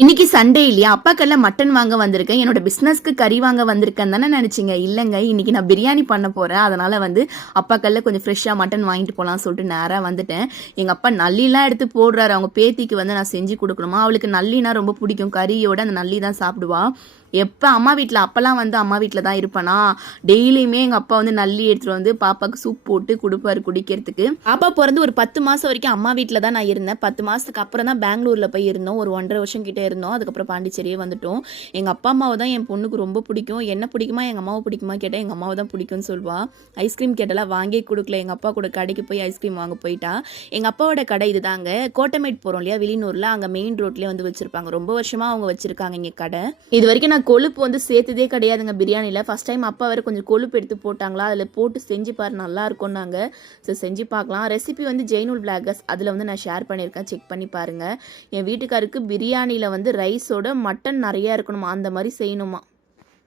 இன்னைக்கு சண்டே இல்லையா? அப்பாக்கெல்லாம் மட்டன் வாங்க வந்திருக்கேன். என்னோட பிஸ்னஸ்க்கு கறி வாங்க வந்திருக்கேன் தானே நினச்சிங்க. இல்லைங்க இன்னைக்கு நான் பிரியாணி பண்ண போகிறேன் அதனால் வந்து அப்பாக்கெல்லாம் கொஞ்சம் ஃப்ரெஷ்ஷாக மட்டன் வாங்கிட்டு போகலாம்னு சொல்லிட்டு நேராக வந்துட்டேன். எங்கள் அப்பா நல்லிலாம் எடுத்து போடுறாரு. அவங்க பேத்திக்கு வந்து நான் செஞ்சு கொடுக்கணுமா? அவளுக்கு நல்லினா ரொம்ப பிடிக்கும். கறியோட அந்த நல்லி தான் சாப்பிடுவா. எப்போ அம்மா வீட்டில் அப்போல்லாம் வந்து அம்மா வீட்டில் தான் இருப்பேனா? டெய்லியுமே எங்கள் அப்பா வந்து நல்லி எடுத்துகிட்டு வந்து பாப்பாவுக்கு சூப் போட்டு கொடுப்பாரு குடிக்கிறதுக்கு. பாப்பா பிறந்து ஒரு பத்து மாதம் வரைக்கும் அம்மா வீட்டில் தான் நான் இருந்தேன். பத்து மாதத்துக்கு அப்புறம் தான் பெங்களூரில் போய் இருந்தோம். ஒரு ஒன்றரை வருஷம் கிட்டே இருந்தோம். அதுக்கப்புறம் பாண்டிச்சேரியே வந்துட்டோம். எங்கள் அப்பா அம்மாவை தான் என் பொண்ணுக்கு ரொம்ப பிடிக்கும். என்ன பிடிக்குமா எங்கள் அம்மாவை பிடிக்குமா கேட்டால் எங்கள் அம்மாவை தான் பிடிக்கும்னு சொல்லுவா. ஐஸ்கிரீம் கேட்டாலாம் வாங்கி கொடுக்கல. எங்கள் அப்பா கூட கடைக்கு போய் ஐஸ்கிரீம் வாங்க போயிட்டா. எங்கள் அப்பாவோட கடை இதுதாங்க. கோட்டமேட் போகிறோம் இல்லையா வெளியூரில் அங்கே மெயின் ரோட்லேயே வந்து வச்சுருப்பாங்க. ரொம்ப வருஷமாக அவங்க வச்சுருக்காங்க இங்கே கடை. இது வரைக்கும் நான் கொழுப்பு வந்து சேர்த்ததே கிடையாதுங்க பிரியாணியில். ஃபஸ்ட் டைம் அப்பா வேறு கொஞ்சம் கொழுப்பு எடுத்து போட்டாங்களா? அதில் போட்டு செஞ்சு பாரு நல்லா இருக்கும்னாங்க ஸோ செஞ்சு பார்க்கலாம். ரெசிபி வந்து ஜெய்னூல் பிளாகர்ஸ் அதில் வந்து நான் ஷேர் பண்ணியிருக்கேன். செக் பண்ணி பாருங்கள் என் வீட்டுக்காருக்கு பிரியாணியில் வந்து ரைஸோட மட்டன் நிறையா இருக்கணுமா? அந்த மாதிரி செய்யணுமா?